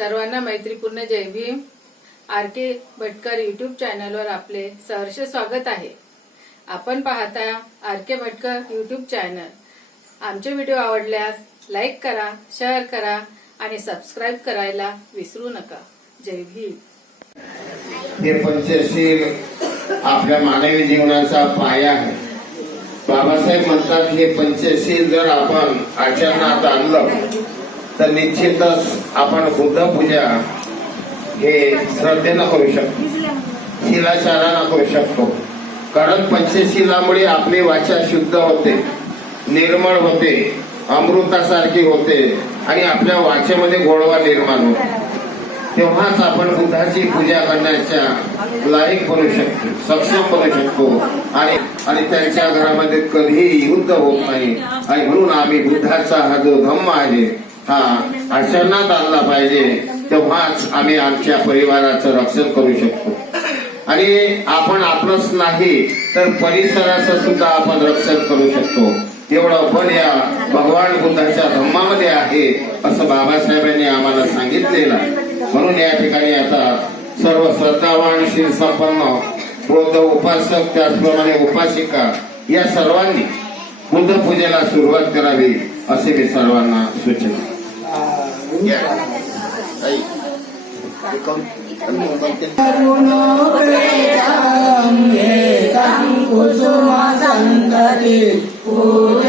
सर्वांना मैत्रीपूर्ण जय Bhim. R K Bhatkar YouTube चॅनलवर आपले सहर्ष स्वागत आहे. आपण पाहता R K Bhatkar YouTube channel आमचे व्हिडिओ आवडल्यास लाईक करा शेअर करा आणि सबस्क्राईब करायला विसरू नका. जय भीम. हे पंचशील आपल्या मानवी जीवनाचा पाया आहे. बाबासाहेब म्हणतात हे पंचशील जर आपण आचरणात आणलं तर निश्चितच आपण बुद्ध पूजा हे श्रद्धेनं करू शकतो. शिलाचारानं करू शकतो. कारण पंचशिलामुळे आपली वाचा शुद्ध होते निर्मळ होते अमृतासारखी होते आणि आपल्या वाचेमध्ये गोडवा निर्माण होतो. तेव्हाच आपण बुद्धाची पूजा करण्याच्या लायक बनू शकतो सक्षम बनू शकतो आणि आणि त्यांच्या घरामध्ये कधीही युद्ध होत नाही. आणि म्हणून आम्ही बुद्धाचा हा जो धम्म आहे हा आचरणात आणला पाहिजे तेव्हाच आम्ही आमच्या परिवाराचं रक्षण करू शकतो. आणि आपण आपलंच नाही तर परिसराचं सुद्धा आपण रक्षण करू शकतो. एवढं पण या भगवान बुद्धाच्या धम्मामध्ये आहे असं बाबासाहेबांनी आम्हाला सांगितलेलं म्हणून या ठिकाणी आता सर्व श्रद्धावान शील संपन्न बौद्ध उपासक त्याचप्रमाणे उपासिका या सर्वांनी बुद्ध पूजेला सुरुवात करावी असे मी सर्वांना सूचना dạ đây thì con tấm lòng con tin Hãy subscribe cho kênh Ghiền Mì Gõ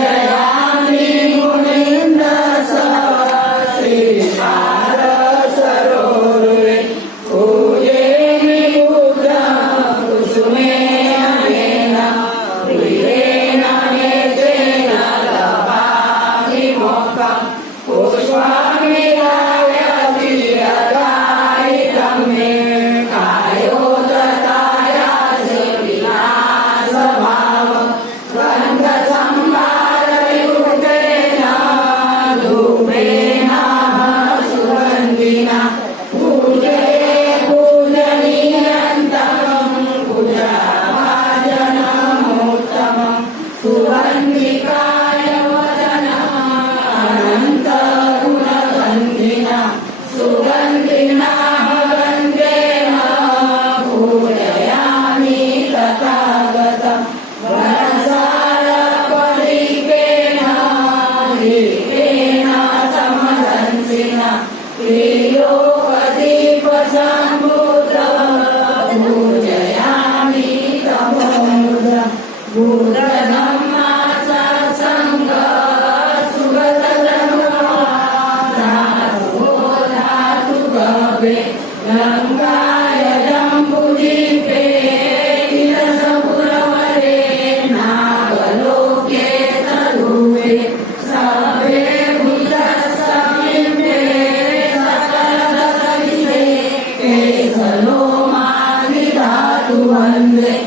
Vande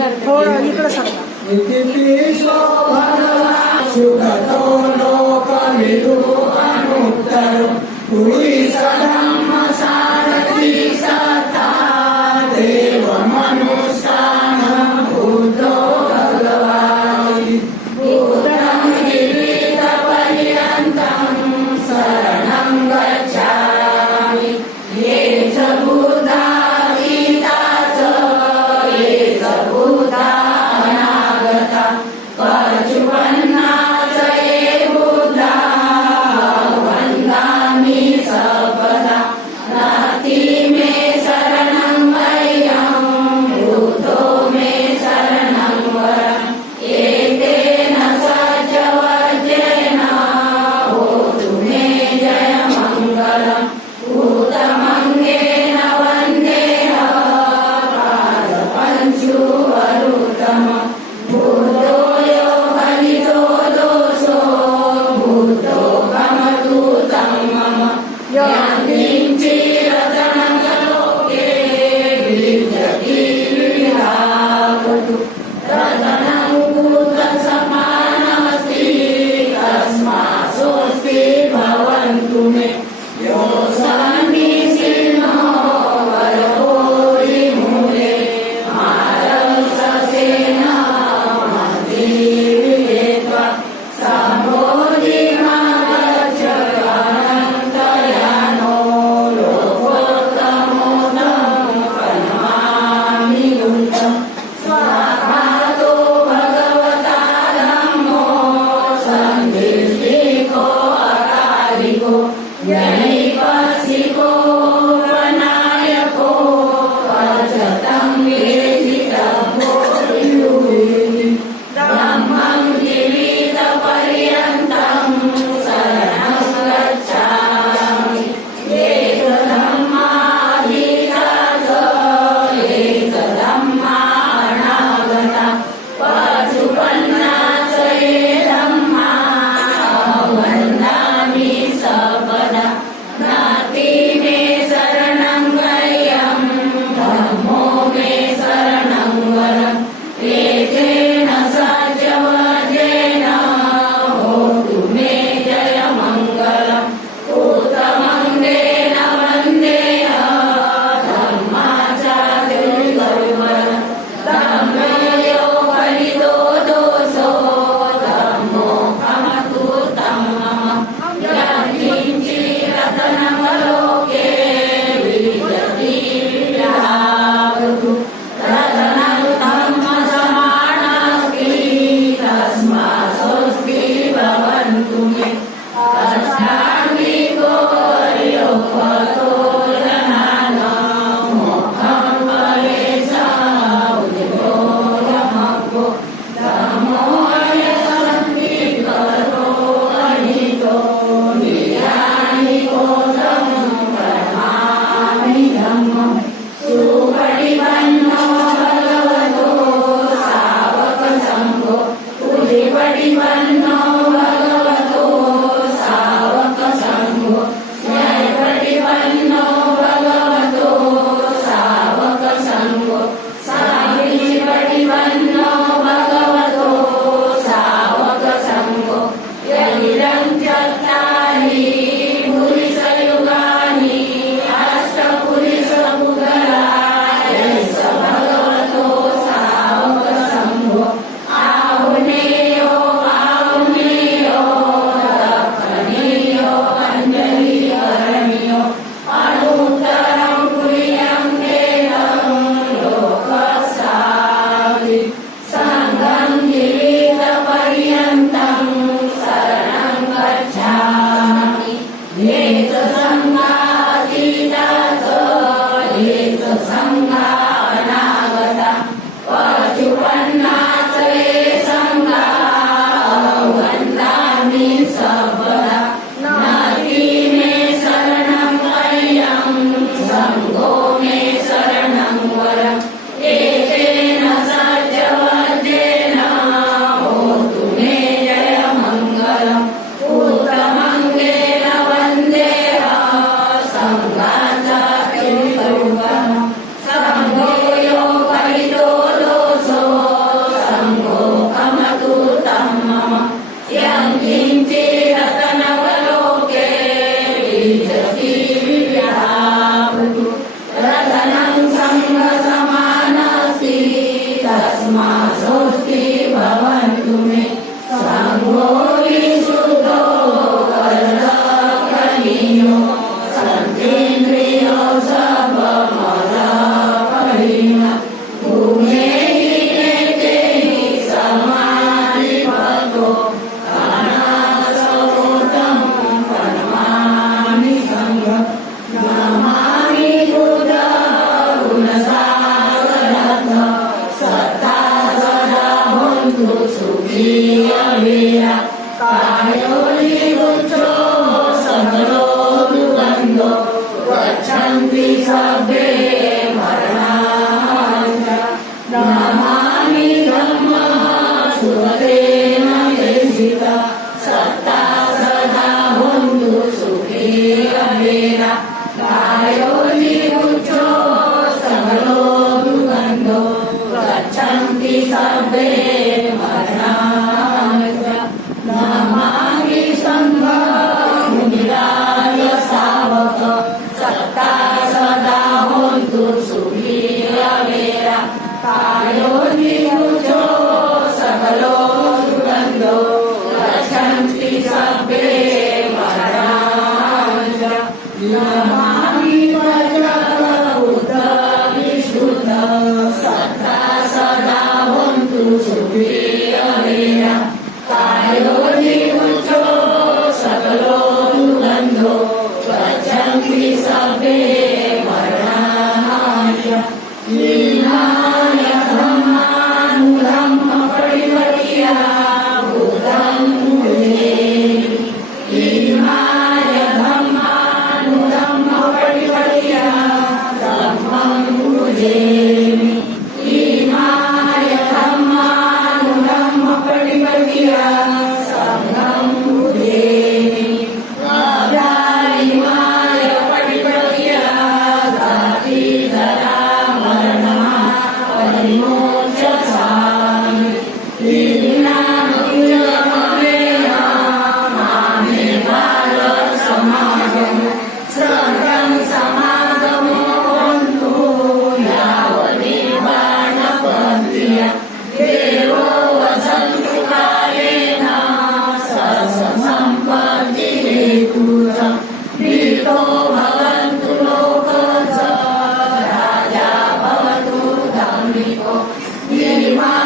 थोडं इकडं सांगा. Omnipo, Diliman.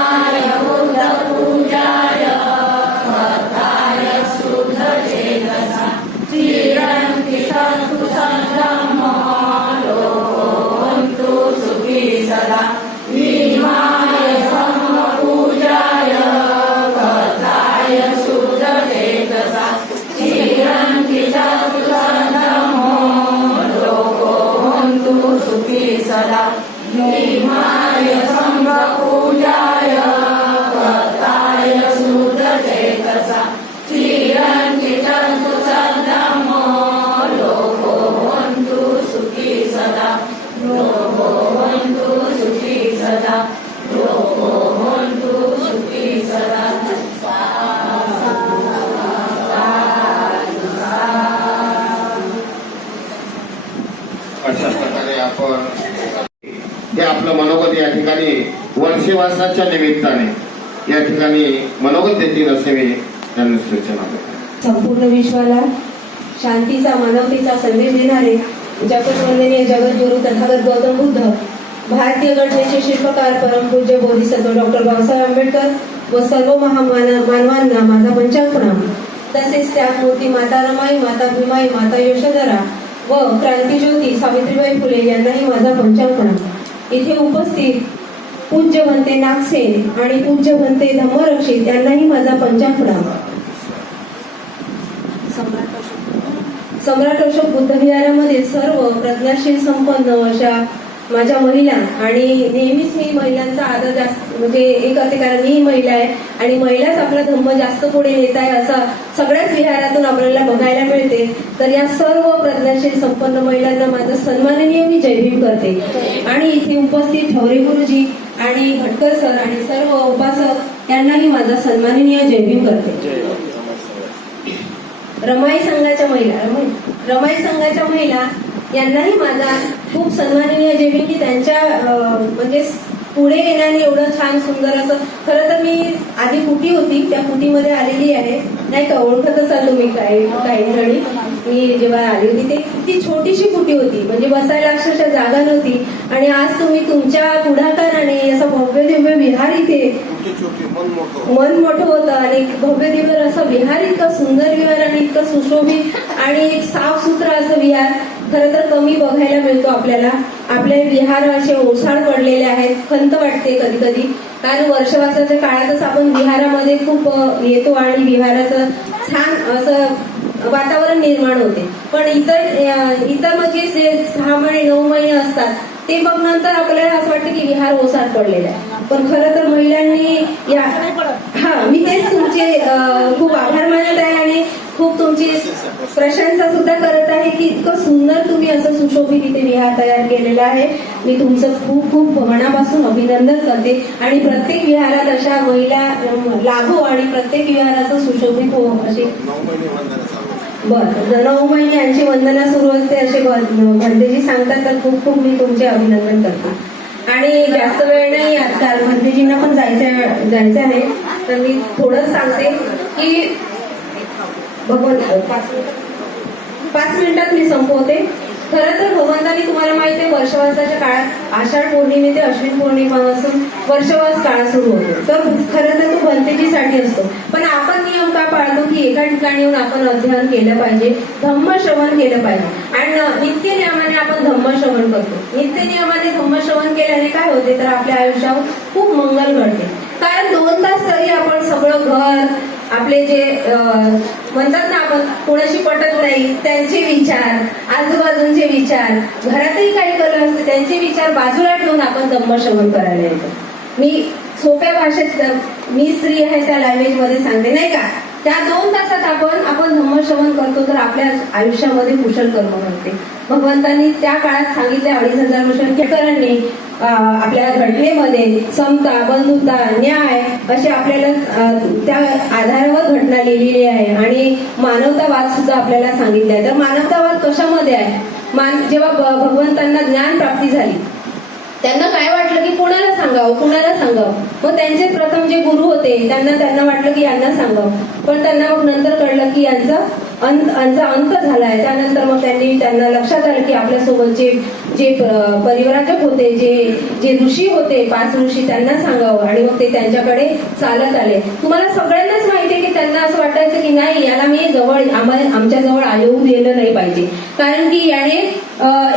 ठिकाणी वर्षवासाच्या निमित्ताने या ठिकाणी मनोगत देतील असे मी त्यांना सूचना संपूर्ण विश्वाला शांतीचा मानवतेचा संदेश देणारे जगतवंदनीय जगद्गुरु तथागत गौतम बुद्ध भारतीय घटनेचे शिल्पकार परमपूज्य बोधिसत्व डॉक्टर बाबासाहेब आंबेडकर व सर्व महामान मानवांना माझा पंचांग प्रणाम तसेच त्या मूर्ती माता रमाई माता भीमाई माता यशोधरा व क्रांतीज्योती सावित्रीबाई फुले यांनाही माझा पंचांग प्रणाम इथे उपस्थित पूज्य बनते नागसेन आणि पूज्य बनते धम्मरक्षित त्यांनाही माझा पंचा प्रणाम सम्राट अशोक बुद्ध विहारामध्ये सर्व प्रज्ञाशील संपन्न अशा माझ्या महिला आणि नेहमीच मी महिलांचा आदर जास्त म्हणजे एक असे कारण मी महिला आहे आणि महिलाच आपला धम्म जास्त पुढे नेत आहे असं सगळ्याच विहारातून आपल्याला बघायला मिळते. तर या सर्व प्रज्ञाशील संपन्न महिलांना माझं सन्माननीय मी जयभीम करते. आणि इथे उपस्थित ठवरे गुरुजी आणि भटकर सर आणि सर्व उपासक यांनाही माझा सन्माननीय जयभीम करते. रमाई संघाच्या महिला रमाई- रमाई संघाच्या महिला यांनाही माझा खूप सन्माननीय जयभीम की त्यांच्या अं, म्हणजे पुढे येण्याने एवढं छान सुंदर असं खरं तर मी आधी कुटी होती त्या कुटीमध्ये आलेली आहे. नाही का ओळखतच आलो मी काही काही जणी. मी जेव्हा आली होती ते ती छोटीशी कुटी होती. म्हणजे बसायला अक्षरशः जागा नव्हती. आणि आज तुम्ही तुमच्या पुढाकाराने असं भव्य दिव्य विहार इथे मन मोठं. होतं आणि भव्य दिव्य असं विहार इतकं सुंदर विहार आणि इतकं सुशोभित आणि एक साफ सुथरा असं विहार खरं तर कमी बघायला मिळतो आपल्याला. आपले विहार असे ओसाड पडलेले आहेत. खंत वाटते कधी कधी कारण वर्षवासाच्या काळातच आपण विहारामध्ये खूप येतो आणि विहाराचं छान असं वातावरण निर्माण होते. पण इतर इतर म्हणजे जे सहा महिने नऊ महिने असतात ते बघ नंतर आपल्याला असं वाटतं की विहार ओसाड पडलेला आहे. पण खरं तर महिलांनी या हा मी तेच तुमचे खूप आभार मानत आहे आणि खूप तुमची प्रशंसा सुद्धा करत आहे की इतकं सुंदर तुम्ही असं सुशोभित इथे विहार तयार केलेला आहे. मी तुमचं खूप खूप मनापासून अभिनंदन करते. आणि प्रत्येक विहारात अशा महिला लागू आणि प्रत्येक विहाराचं सुशोभित हो असे बरं नऊ महिने यांची वंदना सुरू असते असे भंतेजी सांगतात तर खूप खूप मी तुमचे अभिनंदन करते. आणि जास्त वेळ नाही आता भंतेजींना पण जायचं जायचं आहे. तर मी थोडं सांगते की भगवंत पाच मिनिटं. पाच मिनिटात मी संपवते. खरं तर भगवंतानी तुम्हाला माहिती आहे वर्षवासाच्या काळात आषाढ पौर्णिमे ते अश्विन पौर्णिमापासून वर्षवास काळ सुरू होतो. तर खरं तर तो भंतेजीसाठी असतो. पण आपण नियम का पाळतो की एका ठिकाणी येऊन आपण अध्ययन केलं पाहिजे धम्मश्रवण केलं पाहिजे. आणि नित्य नियमाने आपण धम्मश्रवण करतो. नित्य नियमाने धम्मश्रवण केल्याने काय होते? तर आपल्या आयुष्यावर खूप मंगल घडते. कारण दोन तास तरी आपण सगळं घर आपले जे म्हणतात ना आपण कोणाशी पटत नाही त्यांचे विचार आजूबाजूंचे विचार घरातही काही करत असते त्यांचे विचार बाजूला ठेवून आपण धम्मश्रवण करायला येतो. मी सोप्या भाषेत मी स्त्री आहे त्या लँग्वेजमध्ये सांगते नाही का? त्या दोन तासात आपण आपण धम्मश्रवण करतो तर आपल्या आयुष्यामध्ये कुशल कर्म घडते. भगवंतांनी त्या काळात सांगितले अडीच हजार वर्षांनी आपल्या घटनेमध्ये समता बंधुता न्याय असे आपल्याला त्या आधारावर घटना लिहिलेली आहे. आणि मानवतावाद सुद्धा आपल्याला सांगितले आहे. तर मानवतावाद कशामध्ये आहे? मान जेव्हा भ- भगवंतांना ज्ञान प्राप्ती झाली त्यांना काय वाटलं की कुणाला सांगावं कुणाला सांगावं? मग त्यांचे प्रथम जे गुरु होते त्यांना त्यांना वाटलं की यांना सांगावं. पण त्यांना मग नंतर कळलं की यांचा अंत यांचा अंत झालाय. त्यानंतर मग त्यांनी त्यांना लक्षात आलं की आपल्यासोबत जे जे परिवराजक होते जे जे ऋषी होते पाच ऋषी त्यांना सांगावं. आणि मग ते त्यांच्याकडे चालत आले. तुम्हाला सगळ्यांनाच माहिती आहे की त्यांना असं वाटायचं की नाही याला मी जवळ आम्हाला आमच्या जवळ येऊ दिलं नाही पाहिजे. कारण की याने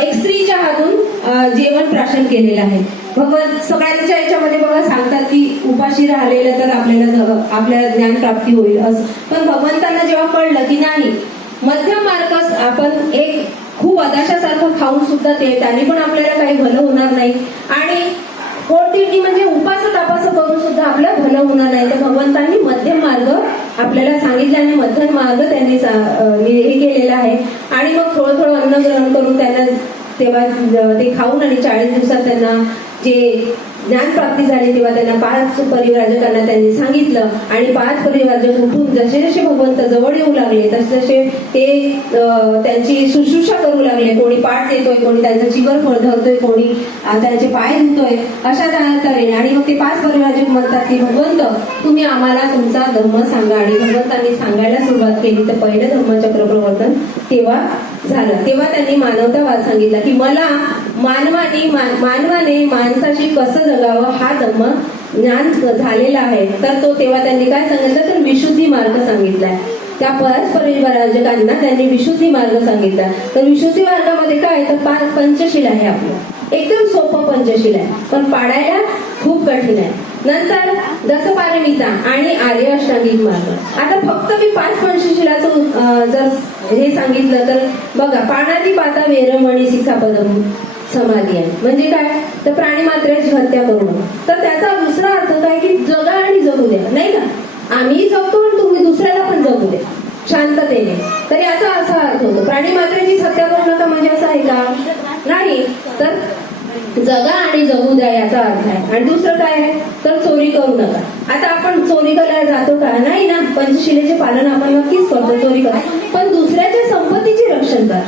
एक स्त्रीच्या हातून जेवण प्राशन केलेलं आहे. भगवान सगळ्यांच्या याच्यामध्ये बघा सांगतात की उपाशी राहिलेलं तर आपल्याला आपल्याला ज्ञान प्राप्ती होईल असं. पण भगवंतांना जेव्हा कळलं की नाही मध्यम मार्गच आपण एक खूप अदाशासारखं खाऊन सुद्धा ते त्याने पण आपल्याला काही भलं होणार नाही. आणि कोणती म्हणजे उपास तापास करून सुद्धा आपलं भलं होणार नाही. तर भगवंतांनी मध्यम मार्ग आपल्याला सांगितला आणि मध्यम मार्ग त्यांनी हे केलेला आहे. आणि मग थोडं थोडं अन्न ग्रहण करून त्यांना तेव्हा ते खाऊन आणि चाळीस दिवसात त्यांना जे ज्ञान प्राप्ती झाली तेव्हा त्यांना पाच परिवारजकांना त्यांनी सांगितलं. आणि पाच परिवारजक उठून जसे जसे भगवंत जवळ येऊ लागले तसे तसे ते त्यांची शुश्रूषा करू लागले. कोणी पाठ देतोय कोणी त्यांचं चिवर फळ धरतोय कोणी त्यांचे पाय धुतोय अशा तऱ्हेने आणि मग ते पाच परिवारजक म्हणतात की भगवंत तुम्ही आम्हाला तुमचा धर्म सांगा. आणि भगवंतांनी सांगायला सुरुवात केली. तर पहिलं धर्मचक्र प्रवर्तन तेव्हा झालं. तेव्हा त्यांनी मानवतावाद सांगितला की मला मानवाने मानवाने माणसाशी कसं जगावं हा धम्म ज्ञान झालेला आहे. तर तो तेव्हा त्यांनी काय सांगितलं? तर विशुद्धी मार्ग सांगितलाय त्या परस्पर विभाजकांना त्यांनी विशुद्धी मार्ग सांगितला तर विशुद्धी मार्गामध्ये काय तर पाच पंचशील आहे आपलं. एकदम सोपं पंचशील आहे. पण पाडायला खूप कठीण आहे. नंतर दसपारमिता आणि आर्य अष्टांगिक मार्ग. आता फक्त मी पाच पंचशिलाचं जर हे सांगितलं तर बघा पाण्याची पाता वेरमणी शिखापदम समाधी आहे. म्हणजे काय? तर प्राणी मात्रेची हत्या करू तर त्याचा दुसरा अर्थ काय की जगा आणि जगू द्या. नाही का? आम्ही जगतो आणि तुम्ही दुसऱ्याला पण जगू द्या. शांततेने. तर याचा असा अर्थ होतो. प्राणी मात्रेची हत्या करू नका म्हणजे असं आहे का? नाही. तर जगा आणि जगू द्या याचा अर्थ आहे. आणि दुसरं काय आहे? तर चोरी करू नका. आता आपण चोरी करायला जातो का? नाही ना. पंचशिलेचे पालन आपण नक्कीच करतो चोरी करा. पण दुसऱ्याच्या संपत्तीचे रक्षण करा.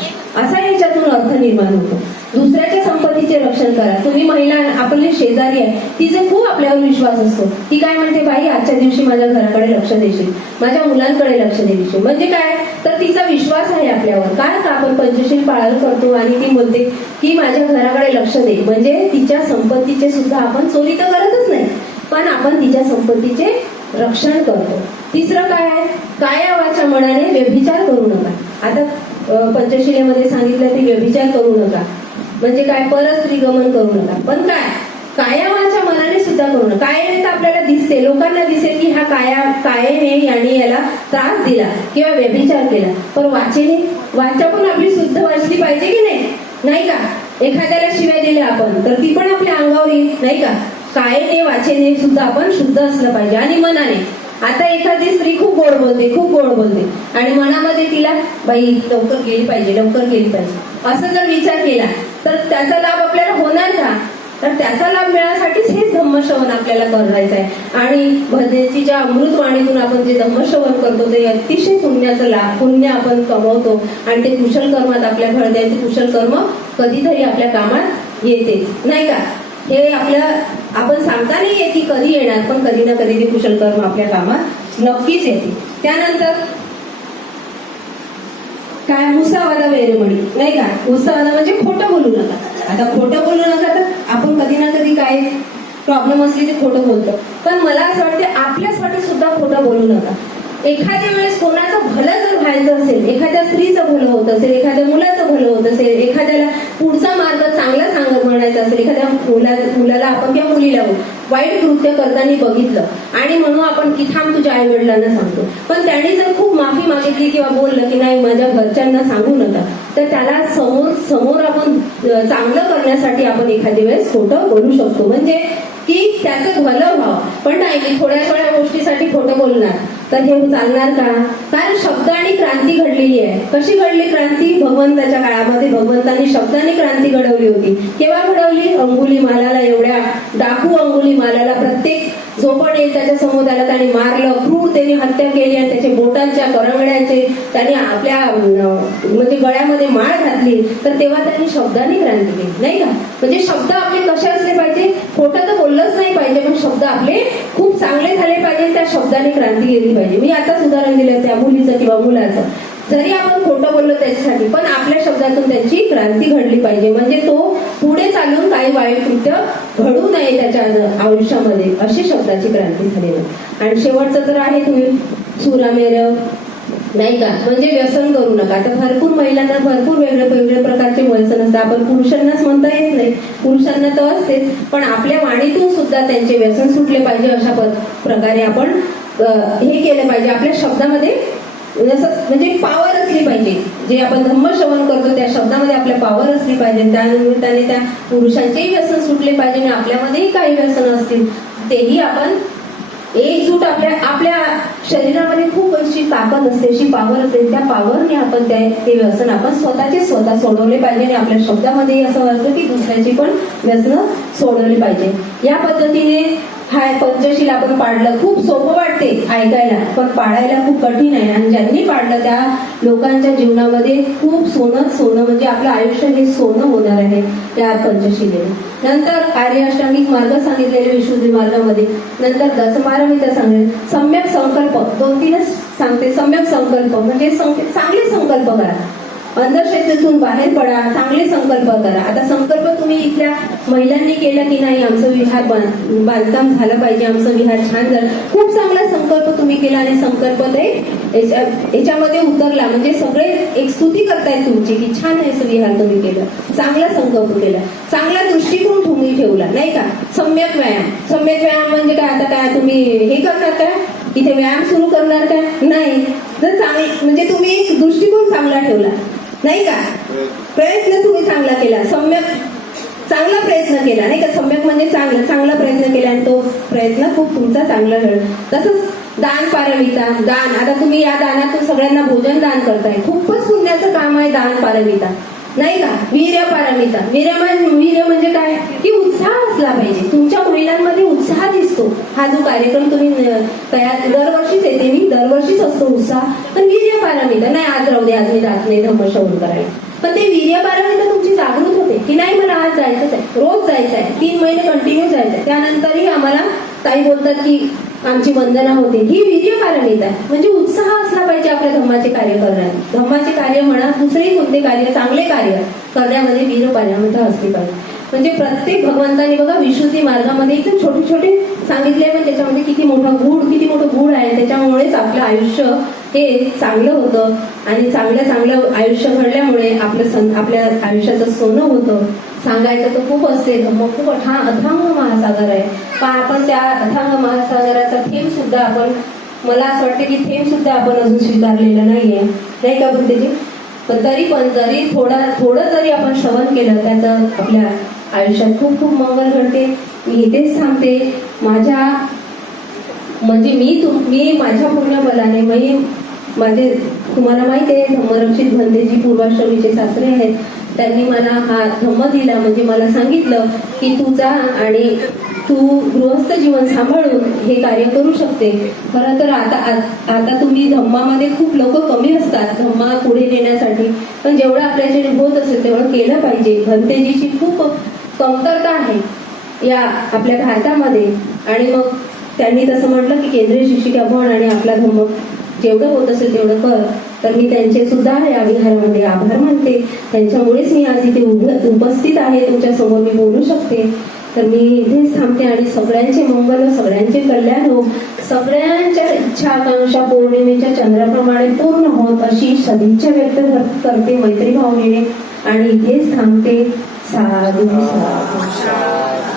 असा याच्यातून अर्थ निर्माण होतो. दुसऱ्याच्या संपत्तीचे रक्षण करा. तुम्ही महिला आपण जे शेजारी आहे तिचे खूप आपल्यावर विश्वास असतो ती काय म्हणते बाई आजच्या दिवशी माझ्या घराकडे लक्ष देशील माझ्या मुलांकडे लक्ष देशील. म्हणजे काय? तर तिचा विश्वास आहे आपल्यावर. काय का आपण पंचशील पाळन करतो? आणि ती बोलते की माझ्या घराकडे लक्ष दे. म्हणजे तिच्या संपत्तीचे सुद्धा आपण चोरी तर करतच नाही पण आपण तिच्या संपत्तीचे रक्षण करतो. तिसरं काय आहे? कायावाच्या मनाने व्यभिचार करू नका. आता पंचशिलेमध्ये सांगितलं ते व्यभिचार करू नका. म्हणजे काय? परत गमन करू नका. पण काय? कायावाच्या मनाने सुद्धा करू नका. कायाने तर आपल्याला दिसते. लोकांना दिसेल की हा काया कायने यांनी याला त्रास दिला किंवा व्यभिचार केला. पण वाचेने वाचा पण आपली शुद्ध वाचली पाहिजे की नाही? नाही का? एखाद्याला शिव्या दिल्या आपण तर ती पण आपल्या अंगावर येईल. नाही का? कायने वाचेने सुद्धा आपण शुद्ध असलं पाहिजे. आणि मनाने. आता एखादी स्त्री खूप गोड बोलते खूप गोड बोलते. आणि मनामध्ये तिला बाई लवकर गेली पाहिजे लवकर गेली पाहिजे. असं जर विचार केला तर त्याचा लाभ आपल्याला होणार का? तर त्याचा लाभ मिळण्यासाठीच हे धम्मश्रवण आपल्याला करायचं आहे आणि भजनेच्या अमृतवाणीतून आपण जे धम्मश्रवण करतो ते अतिशय पुण्याचं लाभ पुण्य आपण कमवतो. आणि ते कुशल कर्मात आपल्या घडते ते कुशल कर्म कधीतरी आपल्या कामात येतेच. नाही का? हे आपल्या आपण सांगता नाही येते कधी येणार पण कधी ना कधी ते कुशल कर्म आपल्या कामात नक्कीच येते त्यानंतर काय मुसावादा वेरमणी नाही का? मुसावादा म्हणजे खोटं बोलू नका. आता खोटं बोलू नका तर आपण कधी ना कधी काय प्रॉब्लेम असली ते खोटं बोलतो. पण मला असं वाटते आपल्यासाठी सुद्धा खोटं बोलू नका. एखाद्या वेळेस कोणाचं भलं जर व्हायचं असेल एखाद्या स्त्रीचं भलं होत असेल एखाद्या मुलाचं भलं होत असेल एखाद्याला पुढचा मार्ग चांगला सांगत म्हणायचा असेल एखाद्या मुला मुलाला आपण किंवा मुलीला वाईट कृत्य करताना बघितलं आणि म्हणून आपण की थांब तुझ्या आई वडिलांना सांगतो. पण त्यांनी जर खूप माफी मागितली किंवा बोललं की नाही माझ्या घरच्यांना सांगू नका. तर त्याला समोर समोर आपण चांगलं करण्यासाठी आपण एखाद्या वेळेस खोटं बोलू शकतो. म्हणजे की त्याचं भलं व्हावं. पण नाही मी थोड्या थोड्या गोष्टीसाठी खोटं बोलणार. तर हे चालणार का? कारण शब्द आणि क्रांती घडलेली आहे. कशी घडली क्रांती? भगवंताच्या काळामध्ये भगवंतांनी शब्दाने क्रांती घडवली होती. केव्हा घडवली? अंगुली मालाला एवढ्या डाकू अंगुली मालाला प्रत्येक झोपण येईल त्याच्यासमोर त्याला त्यांनी मारलं क्रूर त्यांनी हत्या केली आणि त्याच्या बोटांच्या करंगड्यांचे त्यांनी आपल्या म्हणजे गळ्यामध्ये माळ घातली तर तेव्हा त्यांनी शब्दाने क्रांती केली नाही का? म्हणजे शब्द आपले कसे असले पाहिजे? खोटं तर बोललंच नाही पाहिजे पण शब्द आपले खूप चांगले झाले पाहिजे त्या शब्दाने क्रांती केली पाहिजे. मी आताच उदाहरण दिलं त्या मुलीचं किंवा मुलाचं. जरी आपण खोटं बोललो त्याच्यासाठी पण आपल्या शब्दातून त्यांची क्रांती घडली पाहिजे. म्हणजे तो आणि वाईट कृत्य घडू नये त्याच्या आयुष्यामध्ये अशी शब्दाची क्रांती झालेली आणि शेवटचं तर आहे तुम्ही सुरामेर नाही का? म्हणजे व्यसन करू नका. तर भरपूर महिलांना भरपूर वेगळे वेगळे प्रकारचे व्यसन असतात. आपण पुरुषांनाच म्हणता येत नाही. पुरुषांना तर असते पण आपल्या वाणीतून सुद्धा त्यांचे व्यसन सुटले पाहिजे अशा प- प्रकारे आपण हे केलं पाहिजे. आपल्या शब्दामध्ये म्हणजे पावर म्हणजे असली पाहिजे. जे आपण धम्मश्रवण करतो त्या शब्दामध्ये आपल्या पावर असली पाहिजे. त्या निमित्ताने त्या पुरुषांचेही व्यसन सुटले पाहिजे आणि आपल्यामध्येही काही व्यसन असतील. तेही आपण एकजूट आपल्या आपल्या शरीरामध्ये खूप अशी ताकद असते अशी पावर असते. त्या पावरने आपण त्या ते व्यसन आपण स्वतःचे स्वतः सोडवले पाहिजे आणि आपल्या शब्दामध्ये असं वाटतं की दुसऱ्याची पण व्यसन सोडवली पाहिजे. या पद्धतीने हा पंचशील आपण पाडलं खूप सोपं वाटते ऐकायला पण पाडायला खूप कठीण आहे. आणि ज्यांनी पाडलं त्या लोकांच्या जीवनामध्ये खूप सोनं सोनं म्हणजे आपलं आयुष्य हे सोनं होणार आहे त्या पंचशिलेने. नंतर कार्य अष्टांगिक मार्ग सांगितलेले विशुद्धी मार्गामध्ये. नंतर तर सांगले सम्यक संकल्प दोन तीनच सांगते. सम्यक संकल्प म्हणजे चांगले संकल्प करा. अंधश्रद्धेतून बाहेर पडा चांगले संकल्प करा. आता संकल्प तुम्ही इथल्या महिलांनी केला की नाही आमचं विहार बांध- बांधकाम झालं पाहिजे आमचं विहार छान झालं. खूप चांगला संकल्प तुम्ही केला आणि संकल्प ते याच्या- याच्यामध्ये उतरला. म्हणजे सगळे एक स्तुती करतायत तुमची की छान आहे असं विहार तुम्ही केलं. चांगला संकल्प केला. चांगला दृष्टिकोन तुम्ही ठेवला नाही का? सम्यक व्यायाम. सम्यक व्यायाम म्हणजे काय? आता काय तुम्ही हे करणार का? इथे व्यायाम सुरू करणार का? नाही. जर चांगले म्हणजे तुम्ही एक दृष्टिकोन चांगला ठेवला. नाही का? प्रयत्न तुम्ही चांगला केला. सम्यक चांगला प्रयत्न केला. नाही का? सम्यक म्हणजे चांगला चांगला प्रयत्न केला आणि तो प्रयत्न खूप तुमचा चांगला घडला तसंच दान पारमिता दान. आता तुम्ही या दानातून सगळ्यांना भोजन दान करताय. खूपच पुण्याचं काम आहे दान पारमिता नाही का? वीर्य पारमिता. वीर्य म्हणजे वीर्य म्हणजे काय? की उत्साह असला पाहिजे. तुमच्या महिलांमध्ये उत्साह दिसतो. हा जो कार्यक्रम तुम्ही तयार दरवर्षीच येते मी दरवर्षीच असतो उत्साह. पण वीर्य पारमिता. नाही आज राहू दे आज मी जात नाही धम्मश्रवण करायला. पण ते वीर्य पारमिता तुमची जागृत होते. की नाही मला आज जायचंच आहे. रोज जायचं आहे तीन महिने कंटिन्यू जायचं आहे त्यानंतरही आम्हाला काही बोलतात की आमची वंदना होते. ही वीर्य पारमिता आहे. म्हणजे उत्साह असला पाहिजे आपल्या धम्माचे कार्य करण्यात. धम्माचे कार्य म्हणा दुसरेही कोणते कार्य चांगले कार्य करण्यामध्ये वीर पारमिता असली पाहिजे. म्हणजे प्रत्येक भगवंताने बघा विश्वती मार्गामध्ये एकदम छोटे छोटे सांगितले पण त्याच्यामध्ये किती मोठा गुढ किती मोठं गुढ आहे. त्याच्यामुळेच आपलं आयुष्य हे चांगलं होतं. आणि चांगलं चांगलं आयुष्य घडल्यामुळे आपलं आपल्या आयुष्याचं सोनं होतं. सांगायचं तर खूप असते धम्म खूप अठा अथांग महासागर आहे. पण आपण त्या अथांग महासागराचा थेंब सुद्धा आपण मला असं वाटतं की थेंब सुद्धा आपण अजून स्वीकारलेला नाहीये. नाही का बुद्धीजी पण तरी पण जरी थोडा थोडं जरी आपण श्रवण केलं त्याचं आपल्या आयुष्यात खूप खूप मंगल घडते. मी इथेच सांगते माझ्या म्हणजे मी तुम मी माझ्या पूर्ण बलाने मी माझे तुम्हाला माहिती आहे धम्मरक्षित भंदेजी पूर्वाश्रमीचे सासरे आहेत. त्यांनी मला हा धम्म दिला. म्हणजे मला सांगितलं की तू जा आणि तू गृहस्थ जीवन सांभाळून हे कार्य करू शकते. खरं तर आता आता तुम्ही धम्मामध्ये खूप लोक कमी असतात धम्मा पुढे नेण्यासाठी. पण जेवढं आपल्याच्याने होत असेल तेवढं केलं पाहिजे. भंतेजीची खूप कमतरता आहे या आपल्या भारतामध्ये. आणि मग त्यांनी तसं म्हटलं की केंद्रीय शिक्षिका बन आणि आपला धम्म जेवढं होत असेल तेवढं कर. तर मी त्यांचे सुद्धा या विहारामध्ये आभार मानते. त्यांच्यामुळेच मी आज इथे उपस्थित आहे. तुमच्यासमोर मी बोलू शकते. तर मी इथेच थांबते आणि सगळ्यांचे मंगल सगळ्यांचे कल्याण हो. सगळ्यांच्या इच्छा आकांक्षा पौर्णिमेच्या चंद्राप्रमाणे पूर्ण होत अशी सदिच्छा व्यक्त करते मैत्री भावनेने आणि इथेच थांबते. साधू साधू.